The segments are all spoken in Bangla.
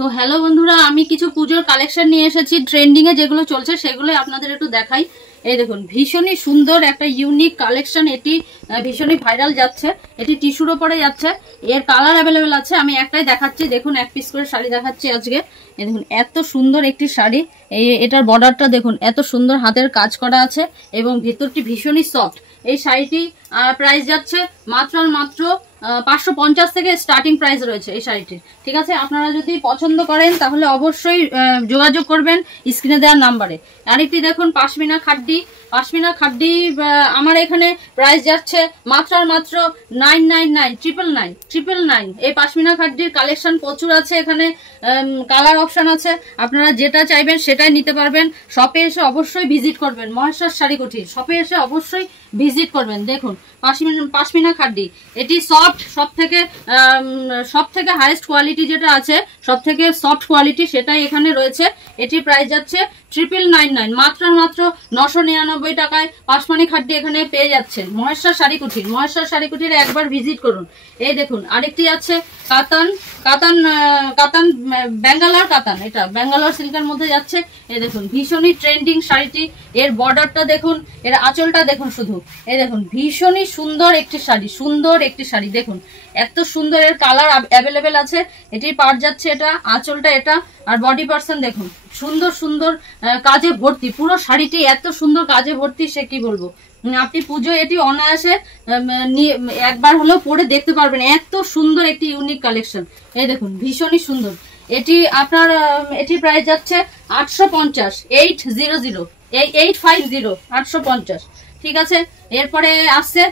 তো হ্যালো বন্ধুরা, আমি কিছু পুজোর কালেকশন নিয়ে এসেছি। ট্রেন্ডিং এ যেগুলো চলছে সেগুলো আপনাদের একটু দেখাই। এই দেখুন, ভীষণই সুন্দর একটা ইউনিক কালেকশন। এটি ভীষণই ভাইরাল যাচ্ছে। এটি টিস্যুর ওপরে যাচ্ছে। এর কালার অ্যাভেলেবেল আছে। আমি একটাই দেখাচ্ছি। দেখুন, এক পিস করে শাড়ি দেখাচ্ছি আজকে। এই দেখুন, এত সুন্দর একটি শাড়ি। এটার বর্ডারটা দেখুন, এত সুন্দর হাতের কাজ করা আছে এবং ভেতরটি ভীষণই সফট। এই শাড়িটি প্রাইস যাচ্ছে মাত্র 550 থেকে স্টার্টিং প্রাইস রয়েছে এই শাড়িটির। ঠিক আছে, আপনারা যদি পছন্দ করেন তাহলে অবশ্যই যোগাযোগ করবেন স্ক্রিনে দেওয়ার নাম্বারে। আরেকটি দেখুন, পাশমিনা খাড্ডি। পাশমিনা খাড্ডি আমার এখানে প্রাইস যাচ্ছে মাত্র 999 এই পাশমিনা খাড্ডির কালেকশন প্রচুর আছে। এখানে কালার অপশন আছে, আপনারা যেটা চাইবেন সেটাই নিতে পারবেন। শপে এসে অবশ্যই ভিজিট করবেন। মহেশ্বর শাড়ি কুটির শপে এসে অবশ্যই ভিজিট করবেন। দেখুন, পাশমিনা খাড্ডি, এটি সফট, সব থেকে হাইয়েস্ট কোয়ালিটি যেটা আছে, সব থেকে সফট কোয়ালিটি সেটাই এখানে রয়েছে। এটি প্রাইস যাচ্ছে 999, মাত্র 999 টাকায় পাশমিনা খাড্ডি এখানে পেয়ে যাচ্ছেন মহেশ্বর শাড়ি কুটির। মহেশ্বর শাড়ি কুটিরে একবার ভিজিট করুন। এই দেখুন, আরেকটি আছে কাতান ব্যাঙ্গালোর কাতান। এটা ব্যাঙ্গালোর সিল্কের মধ্যে যাচ্ছে। এই দেখুন, ভীষণই ট্রেন্ডিং শাড়িটি। এর বর্ডারটা দেখুন, এর আঁচলটা দেখুন শুধু। এই দেখুন, ভীষণই সুন্দর একটি শাড়ি। দেখুন, এত সুন্দর। এর কালার অ্যাভেলেবেল আছে। এটির পার যাচ্ছে এটা, আঁচলটা এটা, আর বডি পার্সন দেখুন, সুন্দর কাজে ভর্তি। পুরো শাড়িটি এত সুন্দর কাজে ভর্তি, সে কি বলবো। আপনি পুজো এটি অনায়াসে একবার হলেও পরে দেখতে পারবেন। এত সুন্দর একটি ইউনিক কালেকশন। এই দেখুন, ভীষণই সুন্দর। এটি আপনার এটি প্রাইস যাচ্ছে 850, 850। ঠিক আছে, এরপরে আসছে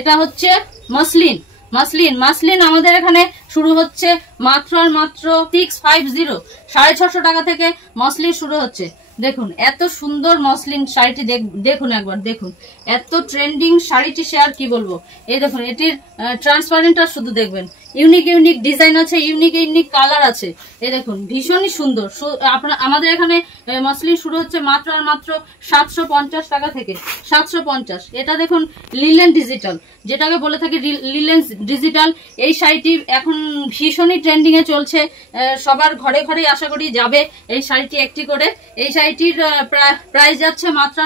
এটা হচ্ছে মসলিন। আমাদের এখানে শুরু হচ্ছে মাত্র 650, 650 টাকা থেকে মসলিন শুরু হচ্ছে। দেখুন, এত সুন্দর মসলিন শাড়িটি। দেখুন একবার, দেখুন এত ট্রেন্ডিং শাড়িটি, সে আর কি বলবো। এই দেখুন, এটির ট্রান্সপারেন্টটা শুধু দেখবেন। ইউনিক ডিজাইন আছে, ইউনিক কালার আছে। এই দেখুন, ভীষণই সুন্দর। আমাদের এখানে মসলিন শুরু হচ্ছে মাত্র 750 টাকা থেকে। 750। এটা দেখুন, লিলেন ডিজিটাল, যেটাকে বলে থাকি লিলেন ডিজিটাল। এই শাড়িটি এখন ভীষণই ট্রেন্ডিং এ চলছে। সবার ঘরে ঘরে আশা করি যাবে এই শাড়িটি একটি করে। এই শাড়িটির প্রাইস যাচ্ছে মাত্র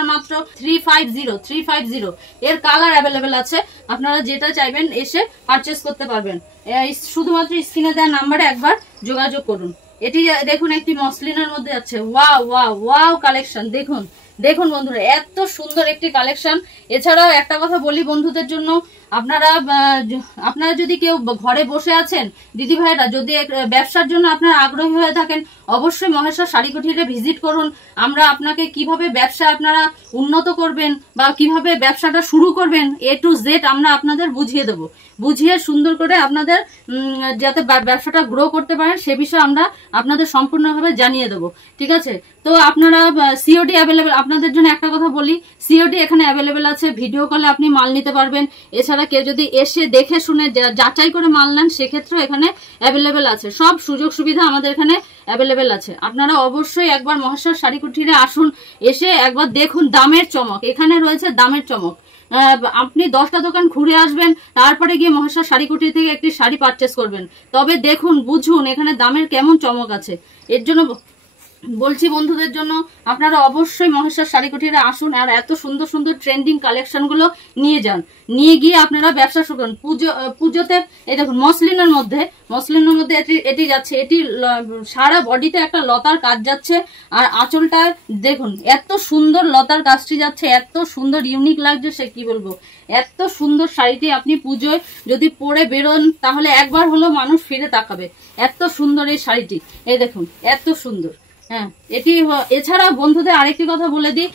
350। এর কালার অ্যাভেলেবেল আছে। আপনারা যেটা চাইবেন এসে পারচেস করতে পারবেন। শুধুমাত্র স্ক্রিনে দেওয়া নাম্বারে একবার যোগাযোগ করুন। এটি দেখুন, একটি মসলিনের মধ্যে আছে। Wow collection. দেখুন বন্ধুরা, এত সুন্দর একটি কালেকশন। এছাড়াও একটা কথা বলি বন্ধুদের জন্য, আপনারা যদি কেউ ঘরে বসে আছেন, দিদি ভাইরা যদি ব্যবসার জন্য আপনারা আগ্রহী হয়ে থাকেন, অবশ্যই মহেশ্বর শাড়ি কুটিরে ভিজিট করুন। আমরা আপনাকে কিভাবে ব্যবসা আপনারা উন্নত করবেন বা কিভাবে ব্যবসাটা শুরু করবেন, A to Z আমরা আপনাদের বুঝিয়ে দেবো। বুঝিয়ে সুন্দর করে আপনাদের যাতে ব্যবসাটা গ্রো করতে পারেন সে বিষয়ে আমরা আপনাদের সম্পূর্ণভাবে জানিয়ে দেবো। ঠিক আছে, তো আপনারা সিওডি অ্যাভেলেবেল। আপনাদের জন্য একটা কথা বলি, সিওডি এখানে অ্যাভেলেবেল আছে। ভিডিও কলে আপনি মাল নিতে পারবেন। এছাড়া কেউ যদি এসে দেখে শুনে যাচাই করে মাল নেন, সেক্ষেত্রেও এখানে অ্যাভেলেবেল আছে। সব সুযোগ সুবিধা আমাদের এখানে অ্যাভেলেবেল আছে। আপনারা অবশ্যই একবার মহেশ্বর শাড়ি কুটিরে আসুন, এসে একবার দেখুন দামের চমক। এখানে রয়েছে দামের চমক। আপনি 10টা দোকান ঘুরে আসবেন, তারপরে গিয়ে মহেশ্বর শাড়ি কুটির থেকে একটি শাড়ি পারচেস করবেন। তবে দেখুন, বুঝুন এখানে দামের কেমন চমক আছে। এর জন্য বলছি বন্ধুদের জন্য, আপনারা অবশ্যই মহেশ্বর শাড়ি কুটিরে আসুন আর এত সুন্দর ট্রেন্ডিং কালেকশন গুলো নিয়ে যান। নিয়ে গিয়ে আপনারা ব্যবসা শুরু করুন। পুজোতে এই দেখুন, মসলিনের মধ্যে এটি যাচ্ছে। এটি সারা বডিতে একটা লতার কাজ যাচ্ছে। আর আঁচলটা দেখুন, এত সুন্দর লতার কাজটি যাচ্ছে, এত সুন্দর ইউনিক লাগছে, সে কি বলবো। এত সুন্দর শাড়িটি আপনি পুজোয় যদি পরে বেরোন, তাহলে একবার হলো মানুষ ফিরে তাকাবে। এত সুন্দর এই শাড়িটি। এই দেখুন, এত সুন্দর। হ্যাঁ, এটি। এছাড়াও বন্ধুদের আরেকটি কথা বলে দিই,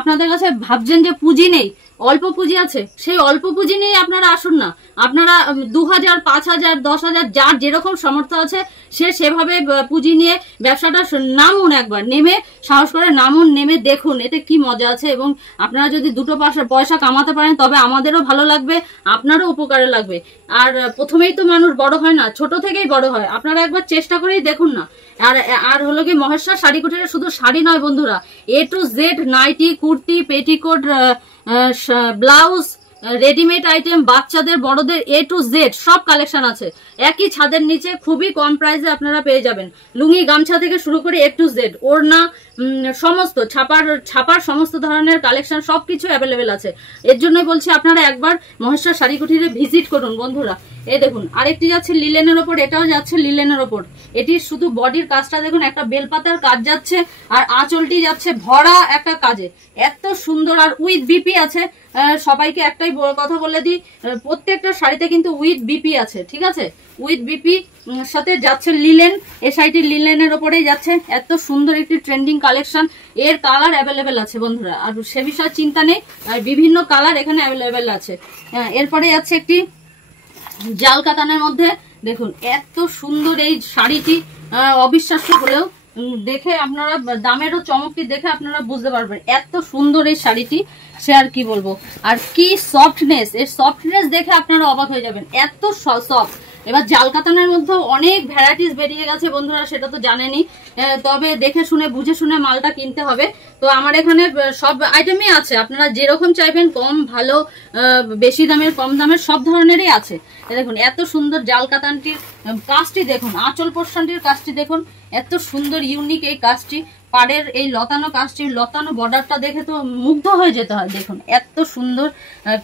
আপনাদের কাছে ভাবছেন যে পুঁজি নেই, অল্প পুঁজি আছে, সেই অল্প পুঁজি নিয়ে আপনারা আসুন না। আপনারা 2000, 5000, 10,000 যার যেরকম সামর্থ্য আছে সে সেভাবে পুঁজি নিয়ে ব্যবসাটা নামুন। একবার নেমে সাহস করে নামুন, নেমে দেখুন এতে কি মজা আছে। এবং আপনারা যদি দুটো পয়সা কামাতে পারেন, তবে আমাদেরও ভালো লাগবে, আপনারও উপকারে লাগবে। আর প্রথমেই তো মানুষ বড় হয় না, ছোট থেকেই বড় হয়। আপনারা একবার চেষ্টা করেই দেখুন না। আর হলো কি, মহেশ্বর শাড়ি কুটিরে শুধু শাড়ি নয় বন্ধুরা, A to Z nighty, kurti, petticoat, blouse, readymade item, বাচ্চাদের বড়দের A to Z সব কালেকশন আছে একই ছাদের নিচে, খুবই কম প্রাইসে আপনারা পেয়ে যাবেন। লুঙ্গি গামছা থেকে শুরু করে A to Z, ওড়না, সমস্ত ছাপার সমস্ত ধরনের কালেকশন সবকিছু অ্যাভেলেবেল আছে। এর জন্যই বলছি আপনারা একবার মহেশ্বর শাড়ি কুটিরে ভিজিট করুন বন্ধুরা। এই দেখুন আরেকটি যাচ্ছে লিলেনের ওপর, এটাও যাচ্ছে লিলেনের ওপর। এটির শুধু বডির কাজটা দেখুন, একটা বেলপাতার কাজ যাচ্ছে আর আঁচলটি যাচ্ছে ভরা একটা কাজে, এত সুন্দর। আর উইথ বিপি আছে। সবাইকে একটাই কথা বলে দিই, প্রত্যেকটা শাড়িতে কিন্তু উইথ বিপি আছে, ঠিক আছে? উইথ বিপি সাথে যাচ্ছে লিলেন, এই শাড়িটি লিলেনের ওপরেই যাচ্ছে। এত সুন্দর একটি ট্রেন্ডিং কালেকশন, এর কালার অ্যাভেলেবেল আছে বন্ধুরা, আর সে বিষয়ে চিন্তা নেই, আর বিভিন্ন কালার এখানে অ্যাভেলেবেল আছে। এরপরে যাচ্ছে একটি জাল কাতানের মধ্যে, দেখুন এত সুন্দর এই শাড়িটি, অবিশ্বাস্য হলেও দেখে আপনারা, দামেরও চমকটি দেখে আপনারা বুঝতে পারবেন এত সুন্দর এই শাড়িটি, সে আর কি বলবো। আর কি সফটনেস, এর সফটনেস দেখে আপনারা অবাক হয়ে যাবেন, এত সফট। এবার জাল কাতানের মধ্যে অনেক ভ্যারাইটিস বেরিয়ে গেছে বন্ধুরা, সেটা তো জানেনই, তবে দেখে শুনে বুঝে শুনে মালটা কিনতে হবে। তো আমার এখানে সব আইটেমই আছে, আপনারা যেরকম চাইবেন, কম ভালো বেশি দামের কম দামের সব ধরনেরই আছে। দেখুন এত সুন্দর জাল কাতানটির কাজটি দেখুন, আঁচল পোর্শনটির কাজটি দেখুন, এত সুন্দর ইউনিক এই কাজটি। পাড়ের এই লতানো কাজটি, লতানো বর্ডারটা দেখে তো মুগ্ধ হয়ে যেতে হয়। দেখুন এত সুন্দর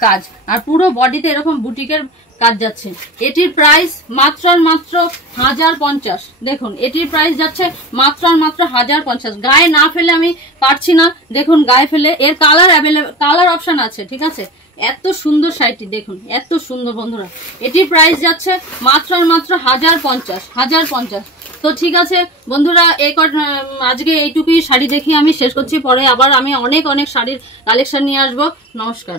কাজ, আর পুরো বডিতে এরকম বুটিকের কাজ যাচ্ছে। এটির প্রাইস মাত্র আর মাত্র 1050। দেখুন এটির প্রাইস যাচ্ছে মাত্র আর মাত্র 1050। গায়ে না ফেলে আমি পারছি না, দেখুন গায়ে ফেলে এর কালার অ্যাভেলেবল, কালার অপশন আছে, ঠিক আছে? এত সুন্দর শাড়িটি দেখুন, এত সুন্দর বন্ধুরা। এটির প্রাইস যাচ্ছে মাত্র আর মাত্র 1050। তো ঠিক আছে বন্ধুরা, আজকে এইটুকুই শাড়ি দেখিয়ে আমি শেষ করছি। পরে আবার আমি অনেক শাড়ির কালেকশন নিয়ে আসবো। নমস্কার।